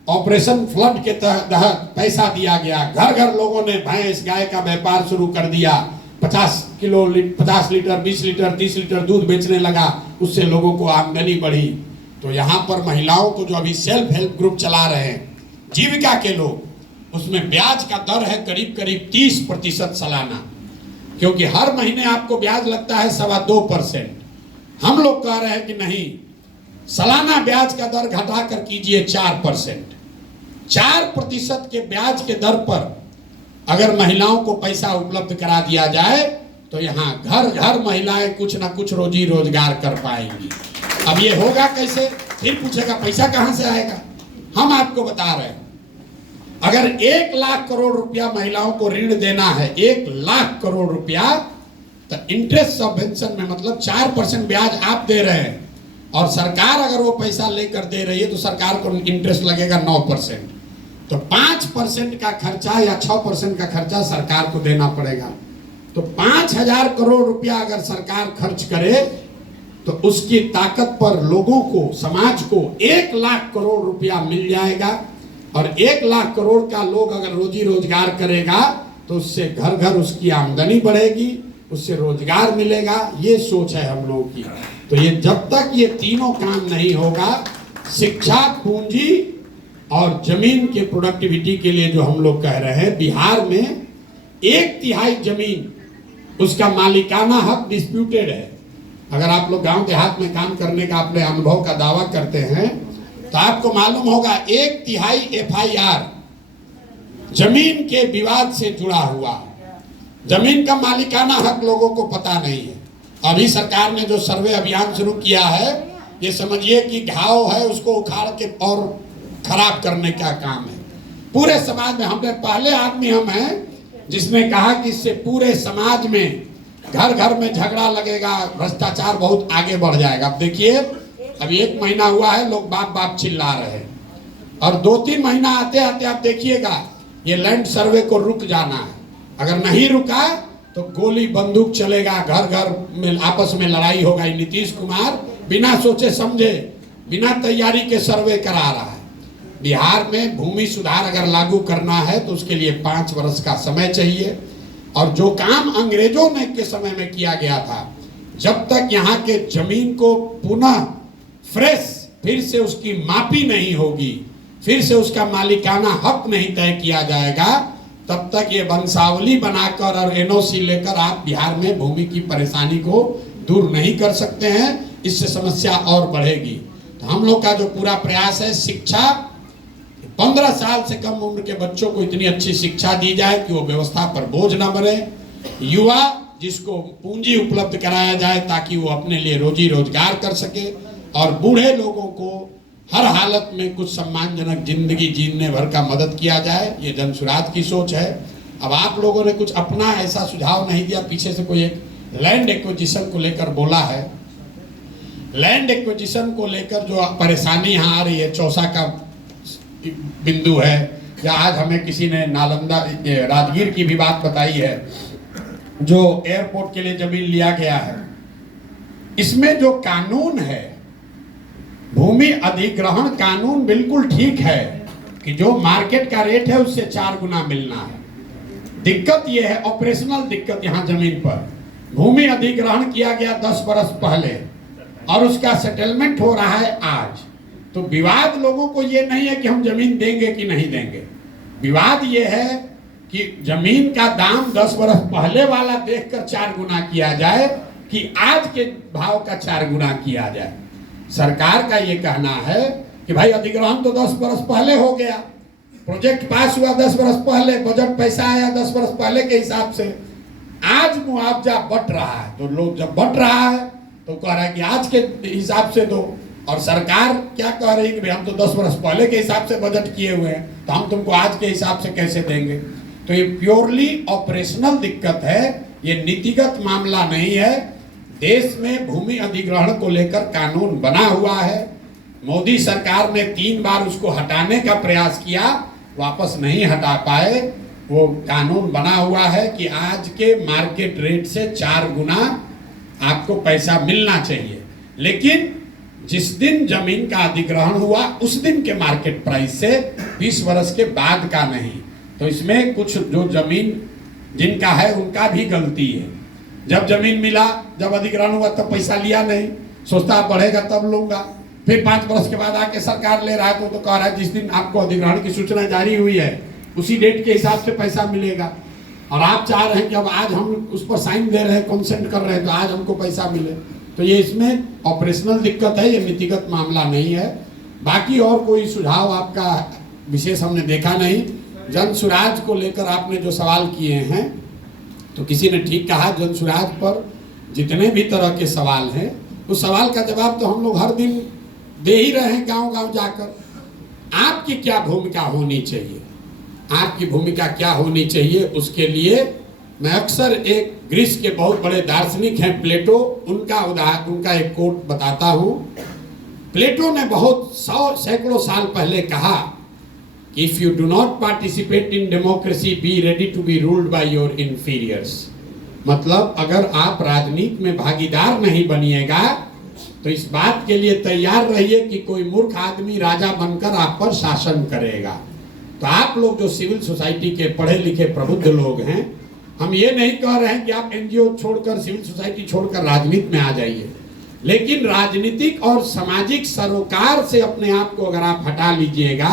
ऑपरेशन फ्लड के तहत पैसा दिया गया, घर घर लोगों ने भैंस गाय का व्यापार शुरू कर दिया, 50 लीटर 20 लीटर 30 लीटर दूध बेचने लगा, उससे लोगों को आमदनी बढ़ी। तो यहाँ पर महिलाओं को जो अभी सेल्फ हेल्प ग्रुप चला रहे हैं जीविका के लोग, उसमें ब्याज का दर है करीब करीब 30% सालाना, क्योंकि हर महीने आपको ब्याज लगता है 2.25%। हम लोग कह रहे हैं कि नहीं, सालाना ब्याज का दर घटाकर कीजिए 4%। 4% के ब्याज के दर पर अगर महिलाओं को पैसा उपलब्ध करा दिया जाए तो यहाँ घर घर महिलाएं कुछ ना कुछ रोजी रोजगार कर पाएंगी। अब ये होगा कैसे? फिर पूछेगा पैसा कहां से आएगा? हम आपको बता रहे हैं, अगर 1 लाख करोड़ रुपया महिलाओं को ऋण देना है, 1 लाख करोड़ रुपया, तो इंटरेस्ट सबवेंशन में मतलब 4% ब्याज आप दे रहे हैं और सरकार अगर वो पैसा लेकर दे रही है तो सरकार को इंटरेस्ट लगेगा 9%। तो 5% का खर्चा या 6% का खर्चा सरकार को देना पड़ेगा। तो 5,000 करोड़ रुपया अगर सरकार खर्च करे तो उसकी ताकत पर लोगों को, समाज को 1 लाख करोड़ रुपया मिल जाएगा। और 1 लाख करोड़ का लोग अगर रोजी रोजगार करेगा तो उससे घर घर उसकी आमदनी बढ़ेगी, उससे रोजगार मिलेगा, ये सोच है हम लोगों की। तो ये जब तक ये तीनों काम नहीं होगा, शिक्षा, पूंजी और जमीन के प्रोडक्टिविटी के लिए जो हम लोग कह रहे हैं, बिहार में 1/3 जमीन उसका मालिकाना हक डिस्प्यूटेड है। अगर आप लोग गांव देहात में काम करने का अपने अनुभव का दावा करते हैं तो आपको मालूम होगा 1/3 FIR जमीन के विवाद से जुड़ा हुआ। जमीन का मालिकाना हक लोगों को पता नहीं है। अभी सरकार ने जो सर्वे अभियान शुरू किया है, ये समझिए कि घाव है, उसको उखाड़ के और खराब करने का काम है। पूरे समाज में हमने पहले आदमी हम हैं जिसने कहा कि इससे पूरे समाज में घर घर में झगड़ा लगेगा, भ्रष्टाचार बहुत आगे बढ़ जाएगा। अब देखिए, अभी 1 महीना हुआ है, लोग बाप बाप चिल्ला रहे हैं, और 2-3 महीना आते आते आप देखिएगा ये लैंड सर्वे को रुक जाना है। अगर नहीं रुका तो गोली बंदूक चलेगा, घर घर में आपस में लड़ाई होगा। नीतीश कुमार बिना सोचे समझे, बिना तैयारी के सर्वे करा रहा है। बिहार में भूमि सुधार अगर लागू करना है तो उसके लिए 5 वर्ष का समय चाहिए, और जो काम अंग्रेजों ने के समय में किया गया था, जब तक यहाँ के जमीन को पुनः फ्रेश फिर से उसकी मापी नहीं होगी, फिर से उसका मालिकाना हक नहीं तय किया जाएगा, तब तक ये वंशावली बनाकर और NOC लेकर आप बिहार में भूमि की परेशानी को दूर नहीं कर सकते हैं। इससे समस्या और बढ़ेगी। तो हम लोग का जो पूरा प्रयास है, शिक्षा, 15 साल से कम उम्र के बच्चों को इतनी अच्छी शिक्षा दी जाए कि वो व्यवस्था पर बोझ न बने। युवा जिसको पूंजी उपलब्ध कराया जाए ताकि वो अपने लिए रोजी रोजगार कर सके, और बूढ़े लोगों को हर हालत में कुछ सम्मानजनक जिंदगी जीने भर का मदद किया जाए। ये जन सुराज की सोच है। अब आप लोगों ने कुछ अपना ऐसा सुझाव नहीं दिया। पीछे से कोई एक लैंड एक्विजिशन को लेकर बोला है। लैंड एक्विजिशन को लेकर जो परेशानी यहाँ आ रही है, चौसा का बिंदु है, या आज हमें किसी ने नालंदा राजगीर की भी बात बताई है, जो एयरपोर्ट के लिए जमीन लिया गया है। इसमें जो कानून है, भूमि अधिग्रहण कानून बिल्कुल ठीक है कि जो मार्केट का रेट है उससे 4 गुना मिलना है। दिक्कत यह है, ऑपरेशनल दिक्कत, यहाँ जमीन पर भूमि अधिग्रहण किया गया 10 बरस पहले और उसका सेटलमेंट हो रहा है आज। तो विवाद लोगों को ये नहीं है कि हम जमीन देंगे कि नहीं देंगे, विवाद ये है कि जमीन का दाम 10 बरस पहले वाला देखकर 4 गुना किया जाए कि आज के भाव का 4 गुना किया जाए। सरकार का ये कहना है कि भाई अधिग्रहण तो 10 बरस पहले हो गया, प्रोजेक्ट पास हुआ 10 बरस पहले, बजट पैसा आया 10 बरस पहले के हिसाब से, आज मुआवजा बट रहा है। तो लोग जब बट रहा है तो कह रहा है कि आज के हिसाब से दो, और सरकार क्या कह रही है कि भाई हम तो 10 बरस पहले के हिसाब से बजट किए हुए हैं, तो हम तुमको आज के हिसाब से कैसे देंगे। तो ये प्योरली ऑपरेशनल दिक्कत है, ये नीतिगत मामला नहीं है। देश में भूमि अधिग्रहण को लेकर कानून बना हुआ है। मोदी सरकार ने 3 बार उसको हटाने का प्रयास किया, वापस नहीं हटा पाए। वो कानून बना हुआ है कि आज के मार्केट रेट से 4 गुना आपको पैसा मिलना चाहिए, लेकिन जिस दिन जमीन का अधिग्रहण हुआ उस दिन के मार्केट प्राइस से, 20 वर्ष के बाद का नहीं। तो इसमें कुछ जो जमीन जिनका है उनका भी गलती है। जब जमीन मिला, जब अधिग्रहण हुआ तब पैसा लिया नहीं, सोचता बढ़ेगा तब लूंगा, फिर 5 वर्ष के बाद आके सरकार ले रहा है तो कह रहा है जिस दिन आपको अधिग्रहण की सूचना जारी हुई है उसी डेट के हिसाब से पैसा मिलेगा। और आप चाह रहे हैं कि अब आज हम उस पर साइन दे रहे हैं, कंसेंट कर रहे हैं, तो आज हमको पैसा मिले। तो ये इसमें ऑपरेशनल दिक्कत है, ये नीतिगत मामला नहीं है। बाकी और कोई सुझाव आपका विशेष हमने देखा नहीं। जन सुराज को लेकर आपने जो सवाल किए हैं, तो किसी ने ठीक कहा, जन सुराज पर जितने भी तरह के सवाल हैं उस सवाल का जवाब तो हम लोग हर दिन दे ही रहे हैं गांव गांव जाकर। आपकी क्या भूमिका होनी चाहिए, आपकी भूमिका क्या होनी चाहिए, उसके लिए मैं अक्सर एक ग्रीस के बहुत बड़े दार्शनिक हैं प्लेटो, उनका एक कोट बताता हूँ। प्लेटो ने बहुत सैकड़ों साल पहले कहा कि if you do not participate in democracy be ready to be ruled by your inferiors. मतलब अगर आप राजनीति में भागीदार नहीं बनिएगा तो इस बात के लिए तैयार रहिए कि कोई मूर्ख आदमी राजा बनकर आप पर शासन करेगा। तो आप लोग जो सिविल सोसाइटी के पढ़े लिखे प्रबुद्ध लोग हैं, हम ये नहीं कह रहे हैं कि आप एनजीओ छोड़कर, सिविल सोसाइटी छोड़कर राजनीति में आ जाइए, लेकिन राजनीतिक और सामाजिक सरोकार से अपने आप को अगर आप हटा लीजिएगा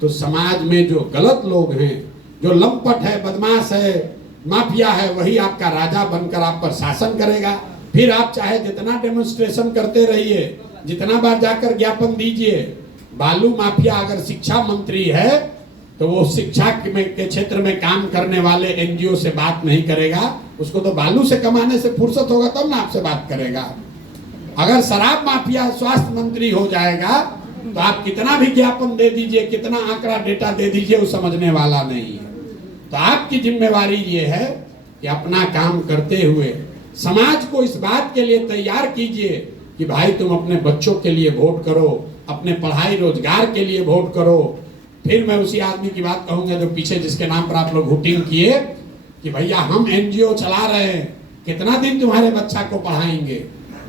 तो समाज में जो गलत लोग हैं, जो लंपट है, बदमाश है, माफिया है, वही आपका राजा बनकर आप पर शासन करेगा। फिर आप चाहे जितना डेमोन्स्ट्रेशन करते रहिए, जितना बार जाकर ज्ञापन दीजिए, बालू माफिया अगर शिक्षा मंत्री है तो वो शिक्षा के क्षेत्र में काम करने वाले एनजीओ से बात नहीं करेगा, उसको तो बालू से कमाने से फुर्सत होगा तब ना आपसे बात करेगा। अगर शराब माफिया स्वास्थ्य मंत्री हो जाएगा तो आप कितना भी ज्ञापन दे दीजिए, कितना आंकड़ा डेटा दे दीजिए, वो समझने वाला नहीं है। तो आपकी जिम्मेवारी ये है कि अपना काम करते हुए समाज को इस बात के लिए तैयार कीजिए कि भाई तुम अपने बच्चों के लिए वोट करो, अपने पढ़ाई रोजगार के लिए वोट करो। फिर मैं उसी आदमी की बात कहूंगा जो पीछे जिसके नाम पर आप लोग हुटिंग किए कि भैया हम एनजीओ चला रहे हैं, कितना दिन तुम्हारे बच्चा को पढ़ाएंगे।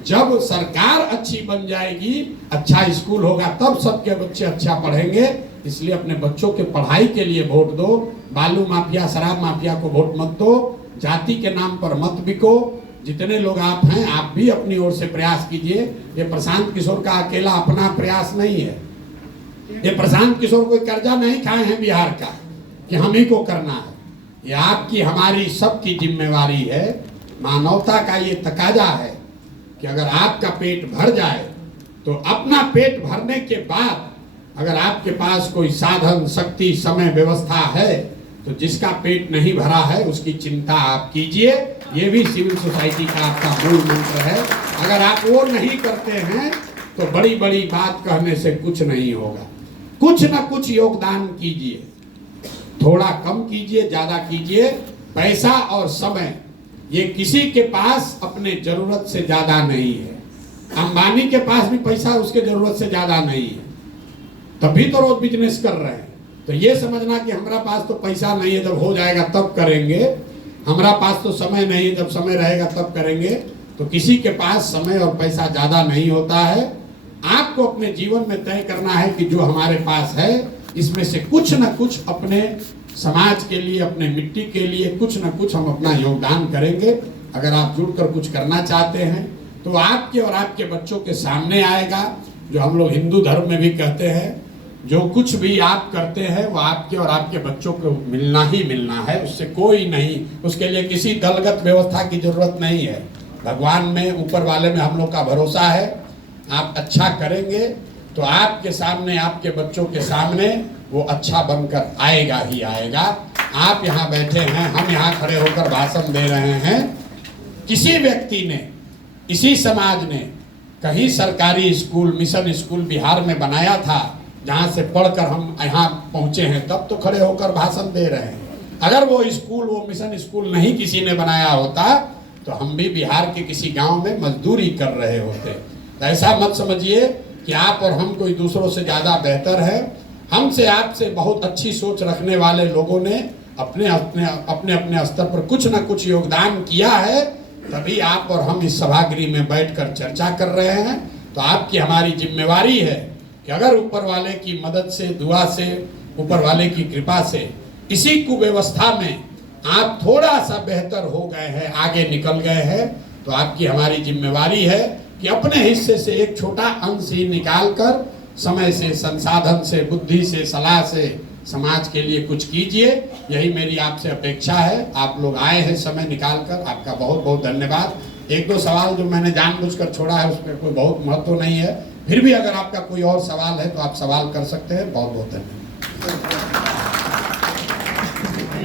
जब सरकार अच्छी बन जाएगी, अच्छा स्कूल होगा, तब सबके बच्चे अच्छा पढ़ेंगे। इसलिए अपने बच्चों के पढ़ाई के लिए वोट दो। बालू माफिया, शराब माफिया को वोट मत दो। जाति के नाम पर मत बिको। जितने लोग आप हैं, आप भी अपनी ओर से प्रयास कीजिए। ये प्रशांत किशोर का अकेला अपना प्रयास नहीं है। ये प्रशांत किशोर कोई कर्जा नहीं खाए हैं बिहार का कि हम ही को करना है। ये आपकी, हमारी, सबकी जिम्मेवारी है। मानवता का ये तकाजा है कि अगर आपका पेट भर जाए तो अपना पेट भरने के बाद अगर आपके पास कोई साधन, शक्ति, समय, व्यवस्था है तो जिसका पेट नहीं भरा है उसकी चिंता आप कीजिए। ये भी सिविल सोसाइटी का आपका मूल मंत्र है। अगर आप वो नहीं करते हैं तो बड़ी बड़ी बात कहने से कुछ नहीं होगा। कुछ ना कुछ योगदान कीजिए, थोड़ा कम कीजिए, ज्यादा कीजिए। पैसा और समय ये किसी के पास अपने जरूरत से ज्यादा नहीं है। अंबानी के पास भी पैसा उसके जरूरत से ज्यादा नहीं है, तभी तो रोज बिजनेस कर रहे हैं। तो ये समझना कि हमारा पास तो पैसा नहीं है, जब हो जाएगा तब करेंगे, हमारा पास तो समय नहीं है, जब समय रहेगा तब करेंगे, तो किसी के पास समय और पैसा ज्यादा नहीं होता है। आपको अपने जीवन में तय करना है कि जो हमारे पास है इसमें से कुछ न कुछ अपने समाज के लिए, अपने मिट्टी के लिए कुछ न कुछ हम अपना योगदान करेंगे। अगर आप जुड़कर कुछ करना चाहते हैं तो आपके और आपके बच्चों के सामने आएगा। जो हम लोग हिंदू धर्म में भी कहते हैं, जो कुछ भी आप करते हैं वो आपके और आपके बच्चों को मिलना ही मिलना है, उससे कोई नहीं, उसके लिए किसी दलगत व्यवस्था की जरूरत नहीं है। भगवान में, ऊपर वाले में हम लोग का भरोसा है। आप अच्छा करेंगे तो आपके सामने, आपके बच्चों के सामने वो अच्छा बनकर आएगा ही आएगा। आप यहाँ बैठे हैं, हम यहाँ खड़े होकर भाषण दे रहे हैं। किसी व्यक्ति ने, इसी समाज ने कहीं सरकारी स्कूल, मिशन स्कूल बिहार में बनाया था जहाँ से पढ़कर हम यहाँ पहुँचे हैं, तब तो खड़े होकर भाषण दे रहे हैं। अगर वो स्कूल, वो मिशन स्कूल नहीं किसी ने बनाया होता तो हम भी बिहार के किसी गांव में मजदूरी कर रहे होते। तो ऐसा मत समझिए कि आप और हम कोई दूसरों से ज़्यादा बेहतर है। हमसे, आपसे बहुत अच्छी सोच रखने वाले लोगों ने अपने अपने स्तर पर कुछ न कुछ योगदान किया है, तभी आप और हम इस सभागृह में बैठकर चर्चा कर रहे हैं। तो आपकी, हमारी जिम्मेवारी है कि अगर ऊपर वाले की मदद से, दुआ से, ऊपर वाले की कृपा से इसी कुव्यवस्था में आप थोड़ा सा बेहतर हो गए हैं, आगे निकल गए हैं, तो आपकी, हमारी जिम्मेवारी है कि अपने हिस्से से एक छोटा अंश ही निकाल कर समय से, संसाधन से, बुद्धि से, सलाह से समाज के लिए कुछ कीजिए। यही मेरी आपसे अपेक्षा है। आप लोग आए हैं समय निकाल कर, आपका बहुत बहुत धन्यवाद। एक दो सवाल जो मैंने जानबूझकर छोड़ा है उसमें कोई बहुत महत्व नहीं है, फिर भी अगर आपका कोई और सवाल है तो आप सवाल कर सकते हैं। बहुत बहुत धन्यवाद।